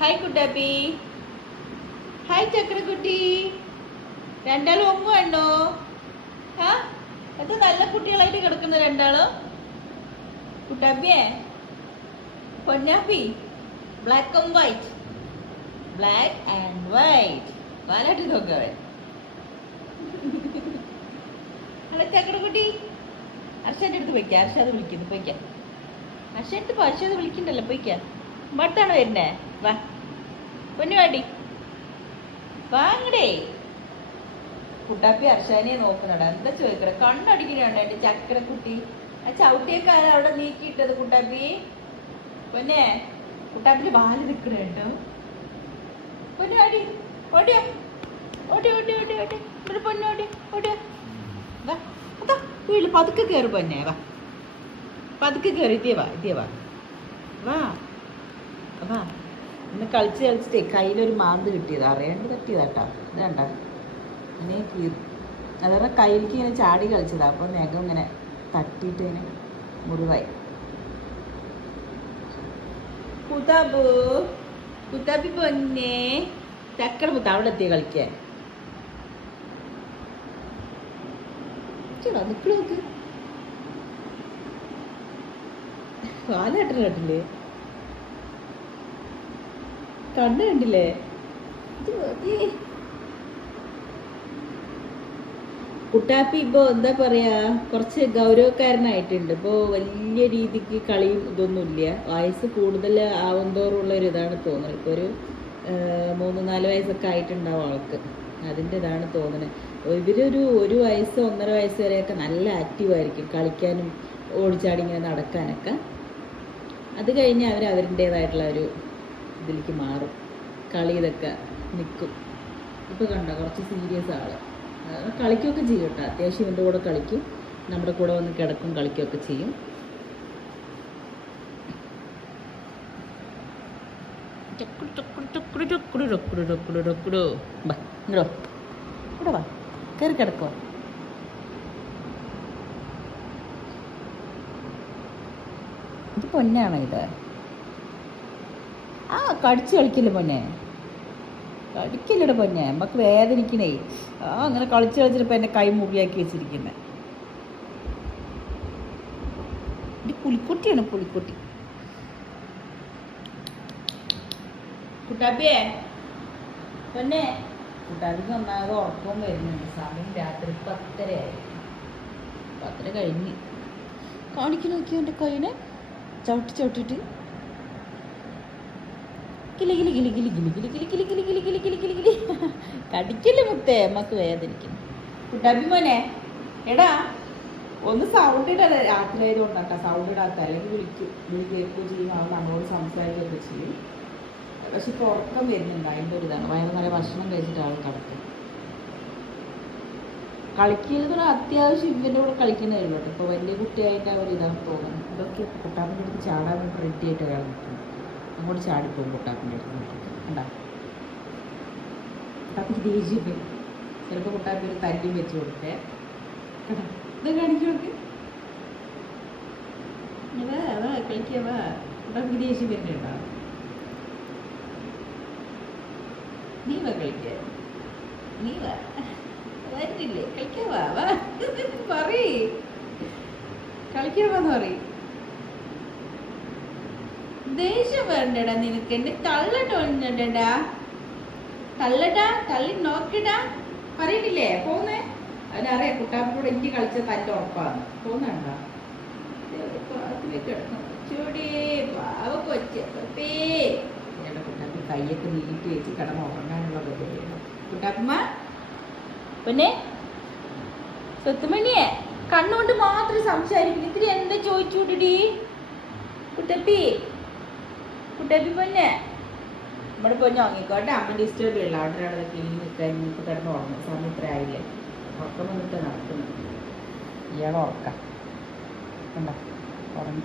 Hi കുട്ടാപ്പി hi ചക്രക്കുട്ടി. രണ്ടാളും ഒമ്പ വേണോ ആ? അത് നല്ല കുട്ടികളായിട്ട് കിടക്കുന്ന രണ്ടാളും. കുട്ടാപ്പിയേ Ponnappi black and white black and white വാലാട്ടി നോക്കാവേ ഹലോ ചക്രക്കുട്ടി. അർഷന്റെ അടുത്ത് പോയിക്കാം. അർഷാദ് വിളിക്കുന്നു. പോയിക്കാം. അർഷന്റെ അടുത്ത് അർഷാദ് വിളിക്കണ്ടല്ലോ. പോയിക്കാം. ഇങ്ങോട്ടാണ് വരുന്നേ. വാ പൊന്നു വാടി വാങ്ങടേ കുട്ടാപ്പി അർഷാനിയെ നോക്കുന്നടാ എന്താ ചോദിക്കണ? കണ്ണടിക്കണ എന്റെ ചക്രക്കുട്ടി? ആ ചവിട്ടിയൊക്കെ അവിടെ നീക്കിയിട്ടത് കുട്ടാപ്പി? പൊന്നെ കുട്ടാപ്പിന്റെ വാൽ നിക്കണ പൊന്നുവാടി പൊന്നു വാടി ഓടിയോ? ഓടി ഓടി ഓടി ഓടി ഇവിടെ പൊന്നു ഓടി ഓടിയോ. വാ വീട്ടിൽ പതുക്കെ കയറി പൊന്നേ വാ. പതുക്കെ കയറി ഇതേ വാ ഇതേ വാ. വാ. വാ ഇന്ന് കളിച്ച് കളിച്ചിട്ടേ കയ്യിലൊരു മാന്ത് കിട്ടിയത്. അറിയാണ്ട് തട്ടിയതാട്ടാ. ഇത് കണ്ട. അങ്ങനെ കീറി. അതവരുടെ കയ്യിലേക്ക് ഇങ്ങനെ ചാടി കളിച്ചതാ. അപ്പോൾ നഖം ഇങ്ങനെ തട്ടിയിട്ട് ഇങ്ങനെ മുറിവായി. കുതാബു കുതാബി പൊന്നെ. തക്കട മുത്ത അവിടെ എത്തിയ കളിക്കാൻ ചേട്ടാ നിക്കട് നോക്ക്. വാലാട്ടം കേട്ടില്ലേ കണ്ണ് കണ്ടില്ലേ. കുട്ടാപ്പി ഇപ്പോ എന്താ പറയാ കുറച്ച് ഗൗരവക്കാരനായിട്ടുണ്ട്. ഇപ്പോ വലിയ രീതിക്ക് കളിയും ഇതൊന്നുമില്ല. വയസ്സ് കൂടുതൽ ആവുന്തോറുള്ള ഒരു ഇതാണ് തോന്നുന്നത് ഇപ്പൊ ഒരു മൂന്ന് നാല് വയസ്സൊക്കെ ആയിട്ടുണ്ടാവും ആൾക്ക്. അതിന്റെ ഇതാണ് തോന്നുന്നത് ഇവരൊരു ഒരു വയസ്സ് ഒന്നര വയസ്സ് വരെയൊക്കെ നല്ല ആക്റ്റീവ് ആയിരിക്കും. കളിക്കാനും ഓടിച്ചാടി ഇങ്ങനെ നടക്കാനൊക്കെ. അത് കഴിഞ്ഞ് അവർ അവരുടേതായിട്ടുള്ള ഒരു ഇതിലേക്ക് മാറും. കളി ഇതൊക്കെ നിൽക്കും ഇപ്പോൾ കണ്ട കുറച്ച് സീരിയസ് ആൾ കളിക്കുകയൊക്കെ ചെയ്യും കേട്ടോ. അത്യാവശ്യം ഇവന്റെ കൂടെ കളിക്കും. നമ്മുടെ കൂടെ വന്ന് കിടക്കും കളിക്കുകയൊക്കെ ചെയ്യും. ബാ, വാ. കയറി കിടക്കോ. ഇത് പൊന്നാണോ ഇത്? ആ കടിച്ചു കളിക്കില്ല പൊന്നെ? കടിക്കില്ലട പൊന്നെ. നമുക്ക് വേദനിക്കണേ. ആ അങ്ങനെ കളിച്ച് കളിച്ചിട്ട് എന്റെ കൈ മുറിയാക്കി വെച്ചിരിക്കുന്നത് പുലിക്കുട്ടിയാണ് പുലിക്കുട്ടി. കുട്ടാപ്പിയേ പൊന്നെ. കുട്ടാപ്പിക്ക് ഒന്നാമത് ഉറക്കവും വരുന്നുണ്ട്. സമയം രാത്രി പത്തരയായി പത്തര കഴിഞ്ഞ്. കാണിക്കുന്ന നോക്കിയോ എന്റെ കൈനെ? ചവിട്ടി ചവിട്ടിട്ട് കിലി കിളി കിളി കിളി കിളി കിളി കിളി കിളി കിളി കിളി കിലി കിലി കിലി കിലി കടിക്കില്ല മുത്തേ അമ്മയ്ക്ക് വേദനിക്കുന്നു കുട്ടാഭിമോനെ മോനെ എടാ ഒന്ന് സൗണ്ട് ഇടാ രാത്രി ആയതുകൊണ്ടാട്ടാ സൗണ്ട് ഇടാത്ത അല്ലെങ്കിൽ വിളിക്കും വിളി കേൾക്കുകയും ചെയ്യും അവൻ നമ്മളോട് സംസാരിക്കുകയൊക്കെ ചെയ്യും പക്ഷെ ഇപ്പോൾ ഉറക്കം വരുന്നുണ്ട് അതിന്റെ ഒരു ഇതാണ് വയറ് നല്ല ഭക്ഷണം കഴിച്ചിട്ട് ആൾ കിടക്കും കളിക്കുന്നത് അത്യാവശ്യം ഇവന്റെ കൂടെ കളിക്കുന്നേ ഉള്ളൂ ഇപ്പോൾ വലിയ കുട്ടിയായിട്ട് ഒരു ഇതാണ് തോന്നുന്നത് ഇതൊക്കെ കുട്ടാപ്പിന്റെ അടുത്ത് ചാടാൻ വേണ്ടി റെഡി ആയിട്ട് ഒരാൾ നിൽക്കുന്നു അങ്ങോട്ട് ചാടിപ്പോകും കുട്ടാപ്പിന്റെ അടുത്ത് കണ്ടാ? കുട്ടാപ്പിക്ക് ദേഷ്യം വരും ചിലപ്പോൾ കുട്ടാപ്പി ഒരു തല്ലിയും വെച്ച് കൊടുത്തേ. കണ്ടാ കാണിച്ചു കൊടുക്ക്. കളിക്കുക വാ കുട്ടാപ്പിക്ക് ദേഷ്യം നീ വാ കളിക്കുക നീ വരുന്നില്ലേ കളിക്കാൻ വാ വാ. പറയ്. ദേഷ്യം വരണ്ടടാ നിനക്ക്. എന്റെ കള്ള ടോണ്ടടാ കള്ളടാ കള്ളി നോക്കടാ അറിയിട്ടില്ലേ പോന്നേ. അതിനറിയാം കുട്ടാപ്പിനോട് എനിക്ക് കളിച്ച തല്ല ഉറപ്പാണ് പോന്നണ്ട കുട്ടാപ്പി കയ്യൊക്കെ നീട്ടി വെച്ച് കിടന്ന് ഉറങ്ങാനുള്ളത് കുട്ടാപ്പമ്മ. പിന്നെ. സത്യമണിയെ കണ്ണുകൊണ്ട് മാത്രം സംസാരിക്കുന്നു. ഇത്തിരി എന്താ ചോദിച്ചു വിട്ടിടി കുട്ടപ്പി. കുട്ടപ്പി പൊന്നെ. നമ്മുടെ പൊന്നെ ഉറങ്ങിക്കോട്ടെ അമ്മ ഡിസ്റ്റർബ് ചെയ്യില്ല അവിടെ അവിടെ ക്ലീൻ നിൽക്കാൻ ഇപ്പൊ കിടന്ന് ഉറങ്ങും. സമയം ഇത്ര ആയില്ലേ? ഉറക്കം വന്നിട്ട് നടക്കുന്നു ഇയാൾ ഉറക്കാം. ഉറങ്ങി.